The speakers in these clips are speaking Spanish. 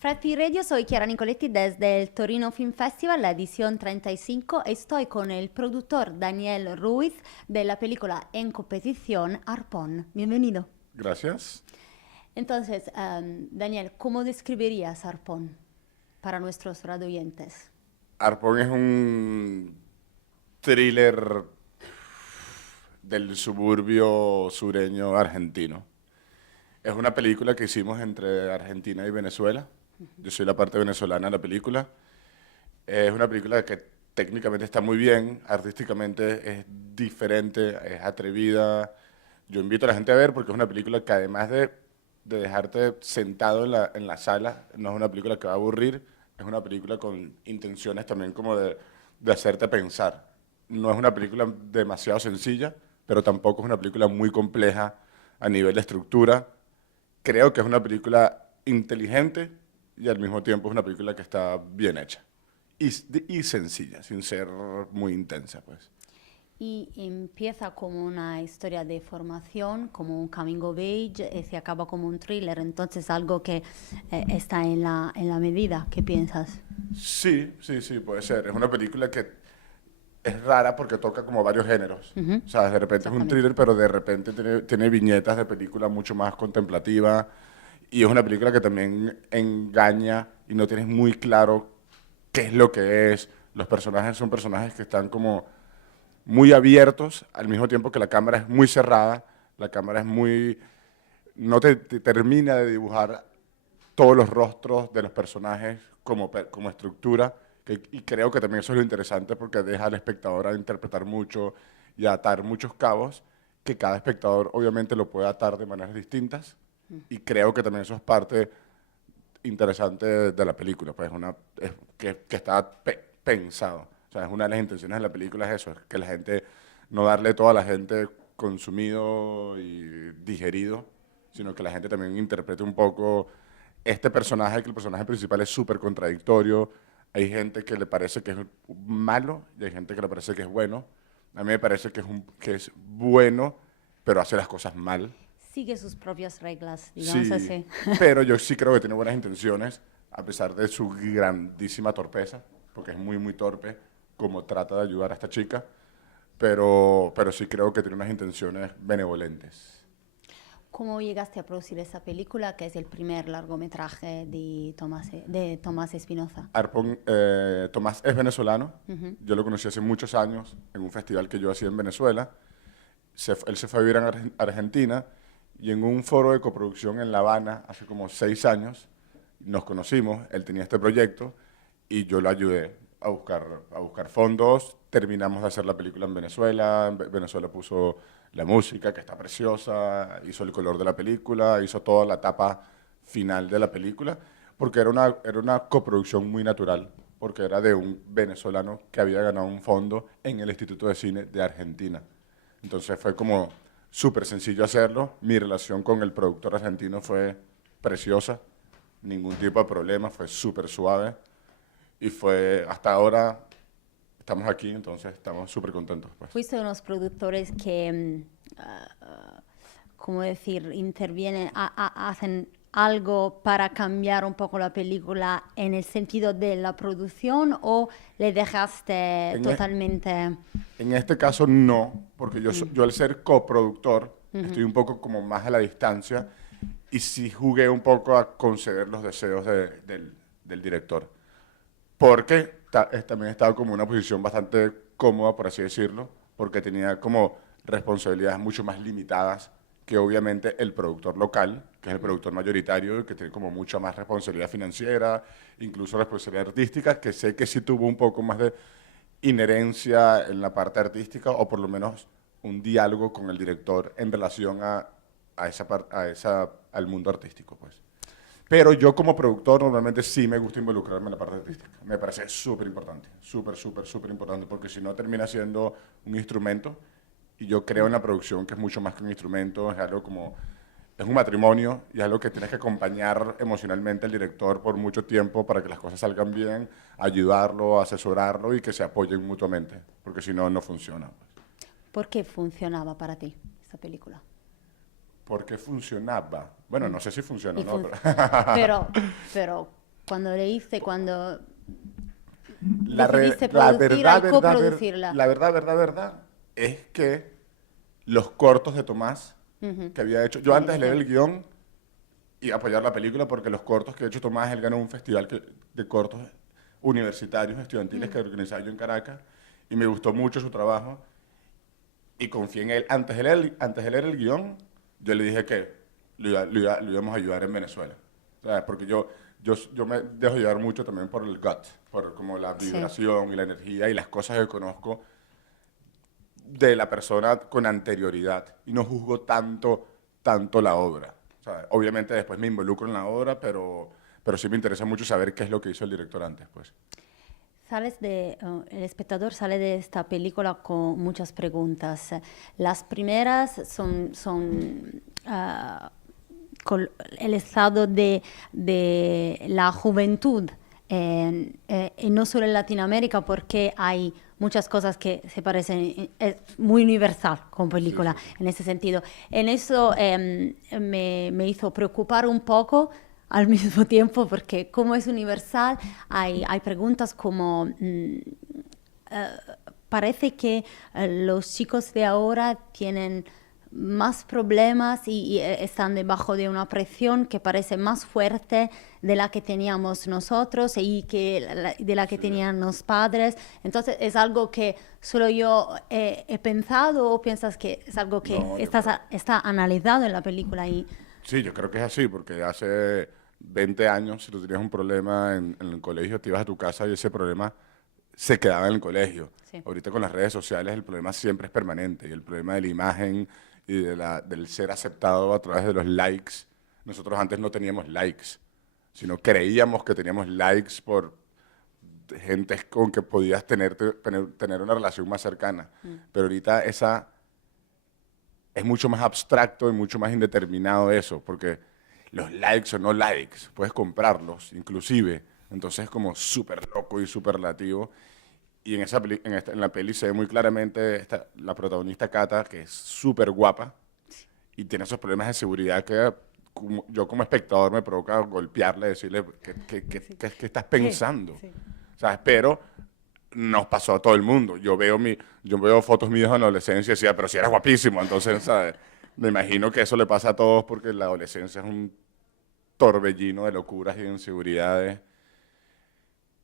Frati Radio, soy Chiara Nicoletti desde el Torino Film Festival, la edición 35, y estoy con el productor Daniel Ruiz de la película en competición Arpón. Bienvenido. Gracias. Entonces, Daniel, ¿cómo describirías Arpón para nuestros radioyentes? Arpón es un thriller del suburbio sureño argentino. Es una película que hicimos entre Argentina y Venezuela. Yo soy la parte venezolana de la película. Es una película que técnicamente está muy bien, artísticamente es diferente, es atrevida. Yo invito a la gente a ver porque es una película que además de dejarte sentado en la sala, no es una película que va a aburrir, es una película con intenciones también como de hacerte pensar. No es una película demasiado sencilla, pero tampoco es una película muy compleja a nivel de estructura. Creo que es una película inteligente y al mismo tiempo es una película que está bien hecha y sencilla, sin ser muy intensa, pues. Y empieza como una historia de formación, como un coming of age, y se acaba como un thriller, entonces algo que está en la medida. ¿Qué piensas? Sí, sí, sí, puede ser. Es una película que es rara porque toca como varios géneros. Ujú, O sea, de repente es un exactamente. thriller, pero de repente tiene viñetas de película mucho más contemplativa. Y es una película que también engaña y no tienes muy claro qué es lo que es. Los personajes son personajes que están como muy abiertos, al mismo tiempo que la cámara es muy cerrada, la cámara es muy... no te termina de dibujar todos los rostros de los personajes como estructura, y creo que también eso es lo interesante porque deja al espectador a interpretar mucho y a atar muchos cabos, que cada espectador obviamente lo puede atar de maneras distintas, y creo que también eso es parte interesante de la película, pues que está pensado. O sea, es una de las intenciones de la película es eso, es que la gente, no darle todo a la gente consumido y digerido, sino que la gente también interprete un poco este personaje, que el personaje principal es súper contradictorio. Hay gente que le parece que es malo y hay gente que le parece que es bueno. A mí me parece que es bueno, pero hace las cosas mal. Sigue sus propias reglas, digamos Sí, así. pero yo sí creo que tiene buenas intenciones, a pesar de su grandísima torpeza, porque es muy, muy torpe como trata de ayudar a esta chica, pero sí creo que tiene unas intenciones benevolentes. ¿Cómo llegaste a producir esa película, que es el primer largometraje de Tomás Espinoza? Arpón, Tomás es venezolano, Ujú. yo lo conocí hace muchos años en un festival que yo hacía en Venezuela. Él se fue a vivir a Argentina y en un foro de coproducción en La Habana hace como 6 años nos conocimos, él tenía este proyecto y yo lo ayudé a buscar fondos, terminamos de hacer la película en Venezuela, Venezuela puso la música que está preciosa, hizo el color de la película, hizo toda la etapa final de la película, porque era una coproducción muy natural, porque era de un venezolano que había ganado un fondo en el Instituto de Cine de Argentina. Entonces fue como súper sencillo hacerlo. Mi relación con el productor argentino fue preciosa, ningún tipo de problema, fue súper suave y fue hasta ahora estamos aquí, entonces estamos súper contentos, pues. Fuiste unos productores que, ¿cómo decir?, intervienen, hacen algo para cambiar un poco la película en el sentido de la producción, o le dejaste En, e- totalmente... en este caso no, porque Mm, yo al ser coproductor ujú, estoy un poco como más a la distancia y sí jugué un poco a conceder los deseos del director. Porque también estaba como en una posición bastante cómoda, por así decirlo, porque tenía como responsabilidades mucho más limitadas que obviamente el productor local, que es el productor mayoritario, que tiene como mucha más responsabilidad financiera, incluso responsabilidad artística, que sé que sí tuvo un poco más de inherencia en la parte artística, o por lo menos un diálogo con el director en relación al mundo artístico, pues. Pero yo como productor normalmente sí me gusta involucrarme en la parte artística. Me parece súper importante, súper, súper, súper importante, porque si no termina siendo un instrumento, y yo creo en la producción que es mucho más que un instrumento, es algo como, es un matrimonio y es algo que tienes que acompañar emocionalmente al director por mucho tiempo para que las cosas salgan bien, ayudarlo, asesorarlo y que se apoyen mutuamente, porque si no, no funciona. ¿Por qué funcionaba para ti esta película? ¿Por qué funcionaba? Bueno, Mm. no sé si funciona Y o no, fun- pero... pero, pero, cuando leíste, cuando La, decidiste la producirla verdad, y coproducirla. la verdad, es que los cortos de Tomás que había hecho, yo antes de leer el guión y apoyar la película porque los cortos que ha hecho Tomás, él ganó un festival de cortos universitarios, estudiantiles que organizaba yo en Caracas y me gustó mucho su trabajo y confié en él. Antes de leer el guión, yo le dije que lo íbamos a ayudar en Venezuela. ¿Sabes? Porque yo me dejo llevar mucho también por el gut, por como la Sí. vibración y la energía y las cosas que conozco de la persona con anterioridad y no juzgo tanto la obra. ¿Sabes? Obviamente después me involucro en la obra, pero sí me interesa mucho saber qué es lo que hizo el director antes, pues. El espectador sale de esta película con muchas preguntas. Las primeras son con el estado de la juventud, y no solo en Latinoamérica, porque hay muchas cosas que se parecen, es muy universal como Sí, película sí, sí. en ese sentido. En eso me hizo preocupar un poco al mismo tiempo, porque como es universal, hay preguntas como, parece que los chicos de ahora tienen más problemas y están debajo de una presión que parece más fuerte de la que teníamos nosotros y de la que Sí. tenían los padres. Entonces, ¿es algo que solo yo he pensado o piensas que es algo que No, yo creo. está analizado en la película? Y Sí, yo creo que es así, porque hace 20 años, si tú tenías un problema en el colegio, te ibas a tu casa y ese problema se quedaba en el colegio. sí, Ahorita con las redes sociales el problema siempre es permanente y el problema de la imagen y del ser aceptado a través de los likes. Nosotros antes no teníamos likes, sino creíamos que teníamos likes por gente con que podías tener una relación más cercana. Pero ahorita es mucho más abstracto y mucho más indeterminado eso, porque los likes o no likes, puedes comprarlos inclusive, entonces es como súper loco y súper relativo. Y en la peli se ve muy claramente la protagonista Kata, que es súper guapa y tiene esos problemas de seguridad que yo como espectador me provoca golpearle, decirle, ¿qué estás sí, pensando? sí. ¿Sabes? Pero nos pasó a todo el mundo. Yo veo fotos mías en la adolescencia y decía, pero si eras guapísimo. Entonces, ¿sabes? Me imagino que eso le pasa a todos porque la adolescencia es un torbellino de locuras y de inseguridades.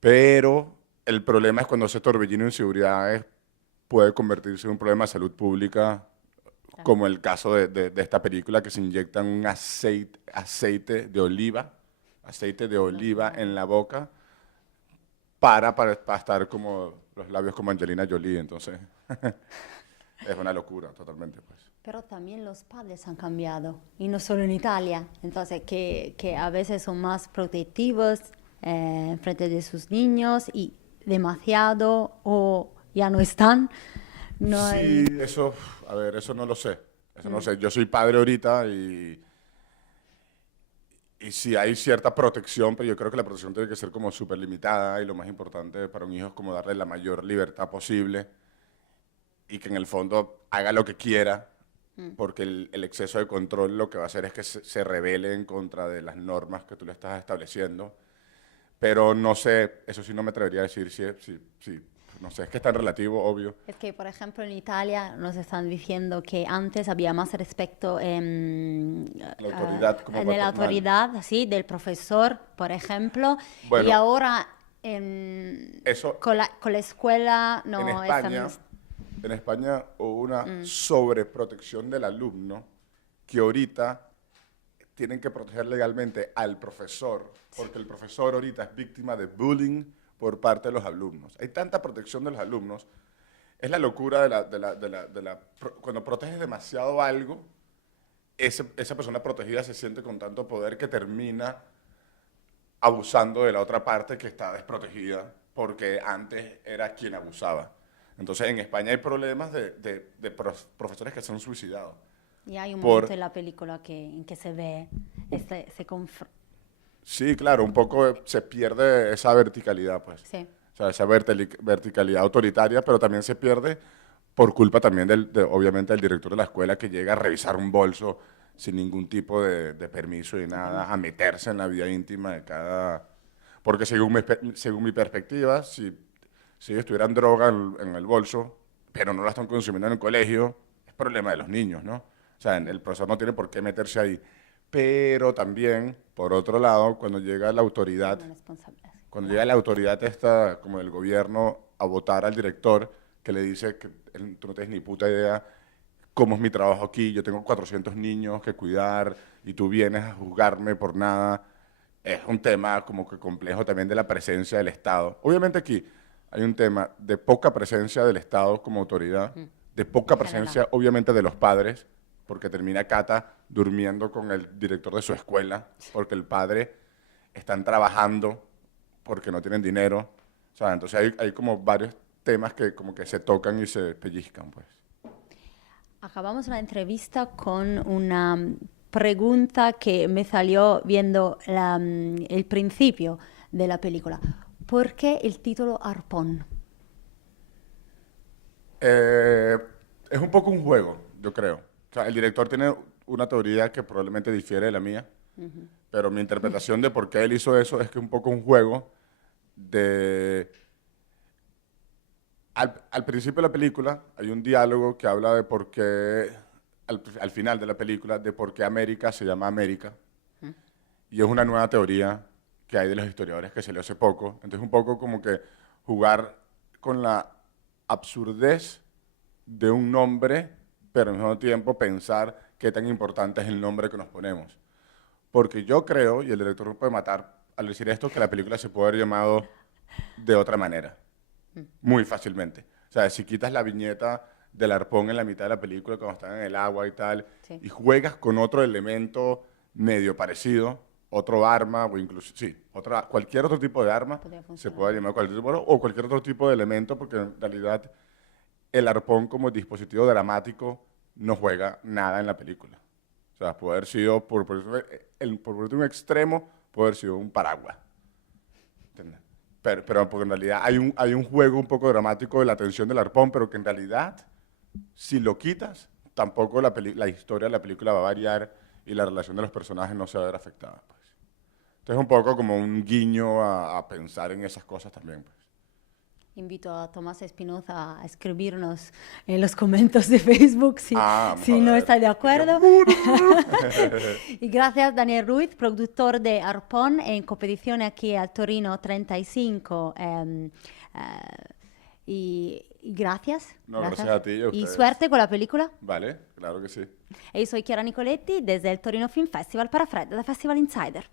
Pero el problema es cuando ese torbellino de inseguridades puede convertirse en un problema de salud pública, Claro. como el caso de esta película que se inyectan un aceite de oliva en la boca para estar como los labios como Angelina Jolie. Entonces, es una locura totalmente, pues. Pero también los padres han cambiado, y no solo en Italia. Entonces, que a veces son más protectivos frente de sus niños y demasiado o ya no están. No Sí, hay... eso, a ver, eso no lo sé. Eso no lo sé. Yo soy padre ahorita y sí hay cierta protección, pero yo creo que la protección tiene que ser como súper limitada y lo más importante para un hijo es como darle la mayor libertad posible y que en el fondo haga lo que quiera, porque el exceso de control lo que va a hacer es que se rebele en contra de las normas que tú le estás estableciendo. Pero no sé, eso sí no me atrevería a decir si, no sé, es que es tan relativo, obvio. Es que, por ejemplo, en Italia nos están diciendo que antes había más respeto La autoridad como de la paternal. autoridad, ¿sí? Del profesor, por ejemplo, y Bueno, ahora eso con la escuela en no es tan... España, en España hubo una sobreprotección del alumno que ahorita tienen que proteger legalmente al profesor, porque el profesor ahorita es víctima de bullying por parte de los alumnos. Hay tanta protección de los alumnos, es la locura cuando proteges demasiado algo, esa persona protegida se siente con tanto poder que termina abusando de la otra parte que está desprotegida, porque antes era quien abusaba. Entonces en España hay problemas de profesores que se han suicidado. Y hay un momento Por, en la película en que se ve, sí, claro, un poco se pierde esa verticalidad, pues. sí. O sea, esa verticalidad autoritaria, pero también se pierde por culpa también obviamente, del director de la escuela que llega a revisar un bolso sin ningún tipo de permiso y nada, a meterse en la vida íntima de cada... Porque según mi perspectiva, si ellos tuvieran droga en el bolso, pero no la están consumiendo en el colegio, es problema de los niños, ¿no? O sea, el profesor no tiene por qué meterse ahí. Pero también, por otro lado, Una responsabilidad, cuando llega claro. la autoridad esta, como del gobierno, a votar al director, que le dice que tú no tienes ni puta idea cómo es mi trabajo aquí, yo tengo 400 niños que cuidar y tú vienes a juzgarme por nada. Es un tema como que complejo también de la presencia del Estado. Obviamente aquí hay un tema de poca presencia del Estado como autoridad, de En poca general. presencia obviamente de los padres, porque termina Cata durmiendo con el director de su escuela, porque el padre están trabajando porque no tienen dinero. O sea, entonces hay como varios temas que como que se tocan y se pellizcan, pues. Acabamos la entrevista con una pregunta que me salió viendo el principio de la película. ¿Por qué el título Arpón? Eh, es un poco un juego, yo creo. O sea, el director tiene una teoría que probablemente difiere de la mía, pero mi interpretación de por qué él hizo eso es que es un poco un juego de... Al principio de la película hay un diálogo que habla de por qué, al final de la película, de por qué América se llama América. Y es una nueva teoría que hay de los historiadores que salió hace poco. Entonces un poco como que jugar con la absurdez de un nombre, pero al mismo tiempo pensar qué tan importante es el nombre que nos ponemos. Porque yo creo, y el director me puede matar al decir esto, que la película se puede haber llamado de otra manera, muy fácilmente. O sea, si quitas la viñeta del arpón en la mitad de la película cuando están en el agua y tal, Sí. y juegas con otro elemento medio parecido, otro arma, o incluso, sí, cualquier otro tipo de arma, Podría se funcionar. puede llamar cualquier tipo, o cualquier otro tipo de elemento, porque en realidad el arpón como dispositivo dramático no juega nada en la película. O sea, puede haber sido, por ponerte un extremo, puede haber sido un paraguas. ¿Entiendes? Pero porque en realidad hay un juego un poco dramático de la tensión del arpón, pero que en realidad, si lo quitas, tampoco la historia de la película va a variar y la relación de los personajes no se va a ver afectada, pues. Entonces es un poco como un guiño a pensar en esas cosas también, pues. Invito a Tomás Espinoza a escribirnos en los comentarios de Facebook Ah, vamos a si no ver. está de Es que, acuerdo. Y gracias Daniel Ruiz, productor de Arpón en competición aquí al Torino 35. Y gracias. No, gracias a ti y a Y ustedes. suerte con la película. Vale, claro que sí. E io sono Chiara Nicoletti desde il Torino Film Festival para Fred, da Festival Insider.